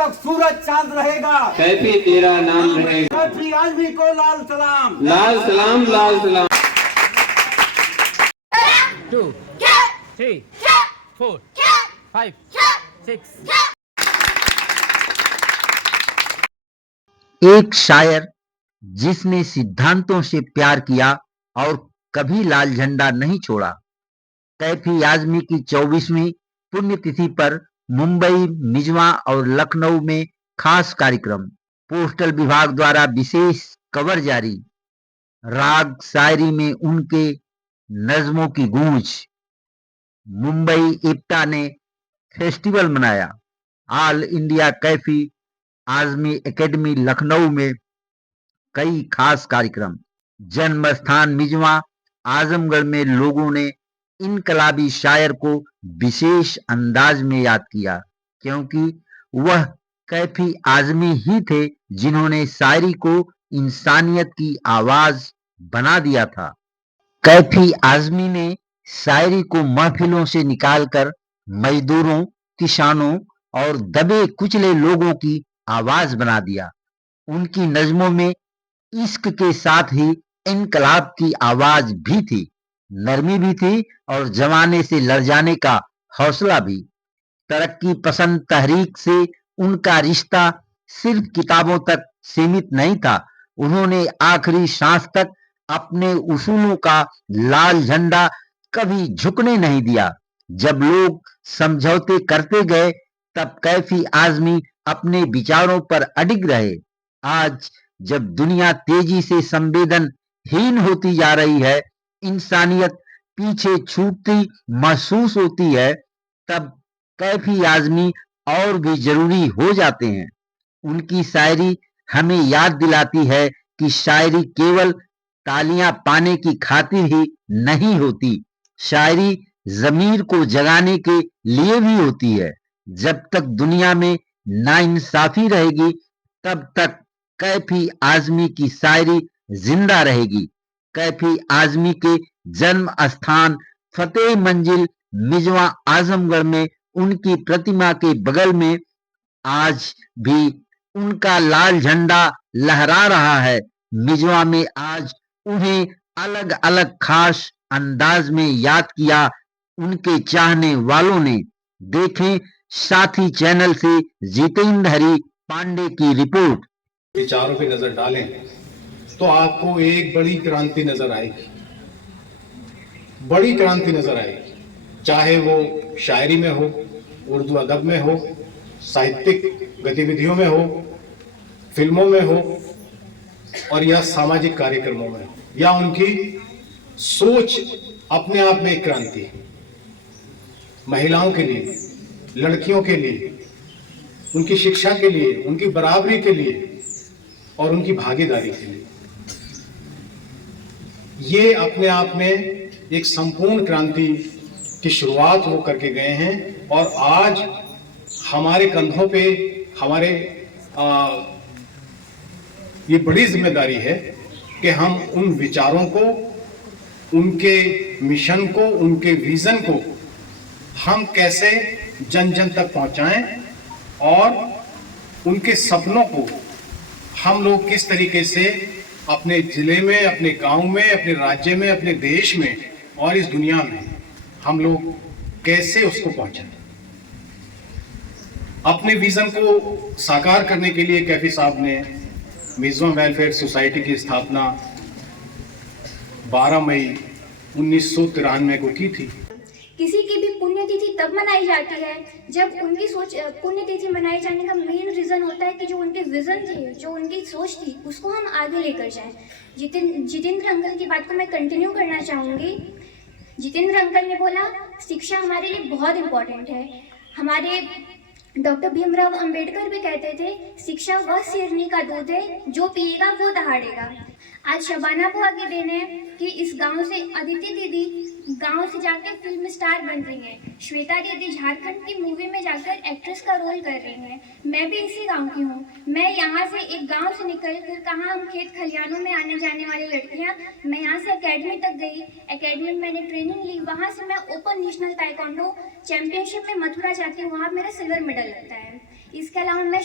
तक सूरज चांद रहेगा, कैफी तेरा नाम रहेगा। कैफी आजमी को लाल सलाम, लाल सलाम, लाल सलाम। 2 3 4 5 6। एक शायर जिसने सिद्धांतों से प्यार किया और कभी लाल झंडा नहीं छोड़ा। कैफी आजमी की 24वीं पुण्यतिथि पर मुंबई, मिजवा और लखनऊ में खास कार्यक्रम। पोस्टल विभाग द्वारा विशेष कवर जारी। राग शायरी में उनके नज्मों की गूंज। मुंबई इप्टा ने फेस्टिवल मनाया। All India Kaifi Azmi academy Lucknow में कई खास कार्यक्रम। जन्म स्थान मिजवा आजमगढ़ में लोगों ने इनकलाबी शायर को विशेष अंदाज में याद किया, क्योंकि वह कैफी आजमी ही थे जिन्होंने शायरी को इंसानियत की आवाज बना दिया था। कैफी आजमी ने शायरी को महफिलों से निकालकर मजदूरों, किसानों और दबे कुचले लोगों की आवाज बना दिया। उनकी नज्मों में इश्क के साथ ही इनकलाब की आवाज भी थी, नरमी भी थी और जमाने से लड़ जाने का हौसला भी। तरक्की पसंद तहरीक से उनका रिश्ता सिर्फ किताबों तक सीमित नहीं था। उन्होंने आखिरी सांस तक अपने उसूलों का लाल झंडा कभी झुकने नहीं दिया। जब लोग समझौते करते गए, तब कैफी आजमी अपने विचारों पर अडिग रहे। आज जब दुनिया तेजी से संवेदनहीन होती जा रही है, इंसानियत पीछे छूटती महसूस होती है, तब कैफी आजमी और भी जरूरी हो जाते हैं। उनकी शायरी हमें याद दिलाती है कि शायरी केवल तालियां पाने की खातिर ही नहीं होती, शायरी ज़मीर को जगाने के लिए भी होती है। जब तक दुनिया में नाइंसाफी रहेगी, तब तक कैफी आजमी की शायरी जिंदा रहेगी। कैफी आजमी के जन्म स्थान फतेह मंजिल मिजवा आजमगढ़ में उनकी प्रतिमा के बगल में आज भी उनका लाल झंडा लहरा रहा है। मिजवा में आज उन्हें अलग अलग खास अंदाज में याद किया उनके चाहने वालों ने। देखें साथी चैनल से जितेंद्र हरी पांडे की रिपोर्ट। विचारों पे नजर डालें तो आपको एक बड़ी क्रांति नजर आएगी, बड़ी क्रांति नजर आएगी। चाहे वो शायरी में हो, उर्दू अदब में हो, साहित्यिक गतिविधियों में हो, फिल्मों में हो और या सामाजिक कार्यक्रमों में हो, या उनकी सोच अपने आप में एक क्रांति है। महिलाओं के लिए, लड़कियों के लिए, उनकी शिक्षा के लिए, उनकी बराबरी के लिए और उनकी भागीदारी के लिए, ये अपने आप में एक संपूर्ण क्रांति की शुरुआत वो करके गए हैं। और आज हमारे कंधों पे हमारे ये बड़ी जिम्मेदारी है कि हम उन विचारों को, उनके मिशन को, उनके विजन को हम कैसे जन जन तक पहुंचाएं और उनके सपनों को हम लोग किस तरीके से अपने जिले में, अपने गांव में, अपने राज्य में, अपने देश में और इस दुनिया में हम लोग कैसे उसको पहुंचाएं। अपने विजन को साकार करने के लिए कैफी साहब ने मिजवा वेलफेयर सोसाइटी की स्थापना 12 मई 1993 को की थी। किसी की भी पुण्यतिथि तब मनाई जाती है जब उनकी सोच, पुण्यतिथि मनाए जाने का मेन रीज़न होता है कि जो उनके विज़न थे, जो उनकी सोच थी, उसको हम आगे लेकर जाएं। जितेंद्र अंकल की बात को मैं कंटिन्यू करना चाहूँगी। जितेंद्र अंकल ने बोला शिक्षा हमारे लिए बहुत इम्पोर्टेंट है। हमारे डॉक्टर भीमराव अंबेडकर भी कहते थे शिक्षा वह शेरनी का दूध है जो पिएगा वो दहाड़ेगा। आज शबाना बुआ के दिन है कि इस गांव से अदिति दीदी गांव से जाकर फिल्म स्टार बन रही हैं। श्वेता दीदी झारखंड की मूवी में जाकर एक्ट्रेस का रोल कर रही हैं। मैं भी इसी गांव की हूँ। मैं यहाँ से एक गांव से निकल कर कहाँ हम खेत खलियानों में आने जाने वाली लड़कियाँ, मैं यहाँ से एकेडमी तक गई। एकेडमी में मैंने ट्रेनिंग ली। वहाँ से मैं ओपन नेशनल ताइक्वांडो चैंपियनशिप में मथुरा जाती हूँ, वहाँ मेरा सिल्वर मेडल लगता है। इसके अलावा मैं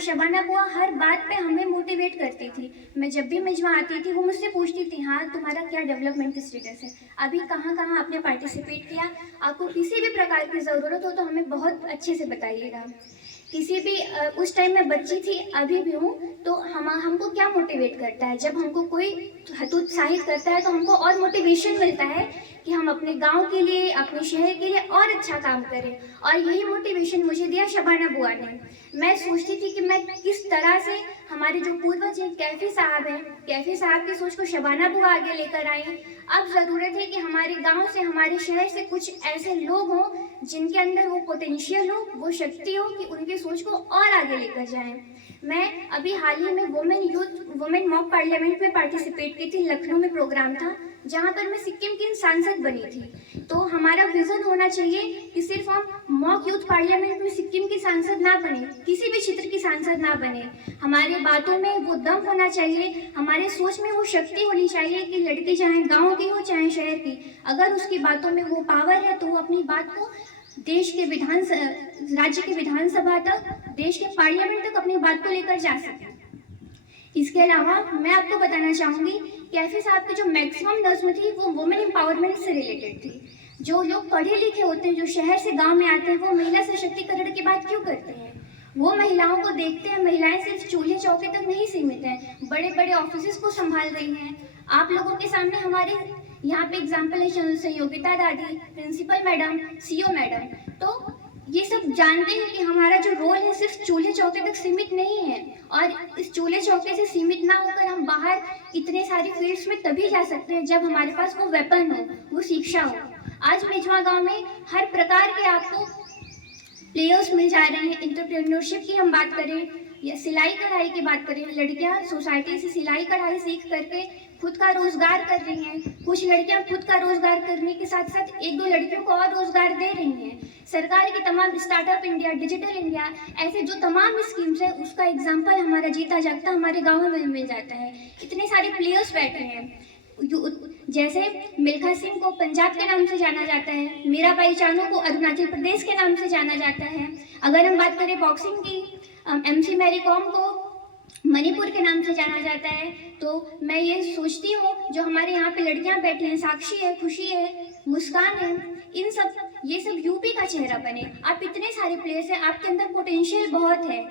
शबाना बुआ हर बात पे हमें मोटिवेट करती थी। मैं जब भी मिजमा आती थी वो मुझसे पूछती थी, हाँ तुम्हारा क्या डेवलपमेंट स्टेटस है, अभी कहाँ कहाँ आपने पार्टिसिपेट किया, आपको किसी भी प्रकार की ज़रूरत हो तो हमें बहुत अच्छे से बताइएगा। किसी भी उस टाइम मैं बच्ची थी, अभी भी हूँ, तो हमको क्या मोटिवेट करता है, जब हमको कोई हतोत्साहित करता है तो हमको और मोटिवेशन मिलता है कि हम अपने गांव के लिए, अपने शहर के लिए और अच्छा काम करें। और यही मोटिवेशन मुझे दिया शबाना बुआ ने। मैं सोचती थी कि मैं किस तरह से हमारे जो पूर्वज हैं, कैफी साहब हैं, कैफी साहब की सोच को शबाना बुआ आगे लेकर आई। अब ज़रूरत है कि हमारे गांव से, हमारे शहर से कुछ ऐसे लोग हों जिनके अंदर वो पोटेंशियल हो, वो शक्ति हो कि उनकी सोच को और आगे लेकर जाएं। मैं अभी हाल ही में वुमेन मॉक पार्लियामेंट में पार्टिसिपेट की थी। लखनऊ में प्रोग्राम था जहाँ पर मैं सिक्किम की सांसद बनी थी। तो हमारा विजन होना चाहिए कि सिर्फ हम मॉक यूथ पार्लियामेंट में सिक्किम की सांसद ना बने, किसी भी क्षेत्र की सांसद ना बने। हमारे बातों में वो दम होना चाहिए, हमारे सोच में वो शक्ति होनी चाहिए कि लड़की चाहे गाँव की हो चाहे शहर की, अगर उसकी बातों में वो पावर है तो वो अपनी बात को देश के राज्य के विधानसभा तक, देश के पार्लियामेंट तक अपनी बात को लेकर जा सके। इसके अलावा मैं आपको बताना चाहूँगी, कैफी साहब की जो मैक्सिमम नज़्म थी वो वुमेन एम्पावरमेंट से रिलेटेड थी। जो लोग पढ़े लिखे होते हैं, जो शहर से गांव में आते हैं, वो महिला सशक्तिकरण की बात क्यों करते हैं? वो महिलाओं को देखते हैं, महिलाएं सिर्फ चूल्हे चौके तक नहीं सीमित हैं, बड़े बड़े ऑफिस को संभाल रही हैं। आप लोगों के सामने हमारे यहाँ पे एग्जाम्पल है सहयोगिता दादी, प्रिंसिपल मैडम, सीओ मैडम। तो ये सब जानते हैं कि हमारा जो रोल है सिर्फ चूल्हे चौके तक सीमित नहीं है, और इस चूल्हे चौके से सीमित ना होकर हम बाहर इतने सारे फील्ड्स में तभी जा सकते हैं जब हमारे पास वो वेपन हो, वो शिक्षा हो। आज मेजवा गांव में हर प्रकार के आपको प्लेयर्स मिल जा रहे हैं। एंटरप्रेन्योरशिप की हम बात करें या सिलाई कढ़ाई की बात करें, लड़कियां सोसाइटी से सिलाई कढ़ाई सीख करके खुद का रोजगार कर रही हैं। कुछ लड़कियां खुद का रोजगार करने के साथ साथ एक दो लड़कियों को और रोजगार दे रही हैं। सरकार की तमाम स्टार्टअप इंडिया, डिजिटल इंडिया, ऐसे जो तमाम स्कीम्स है उसका एग्जाम्पल हमारा जीता जागता हमारे गाँव में मिल जाता है। इतने सारे प्लेयर्स बैठे हैं, जैसे मिल्खा सिंह को पंजाब के नाम से जाना जाता है, मीराबाई चानू को अरुणाचल प्रदेश के नाम से जाना जाता है। अगर हम बात करें बॉक्सिंग की, MC मैरी कॉम को मणिपुर के नाम से जाना जाता है। तो मैं ये सोचती हूँ जो हमारे यहाँ पे लड़कियाँ बैठी हैं, साक्षी है, खुशी है, मुस्कान है, ये सब यूपी का चेहरा बने। आप इतने सारे प्लेयर्स हैं, आपके अंदर पोटेंशियल बहुत है।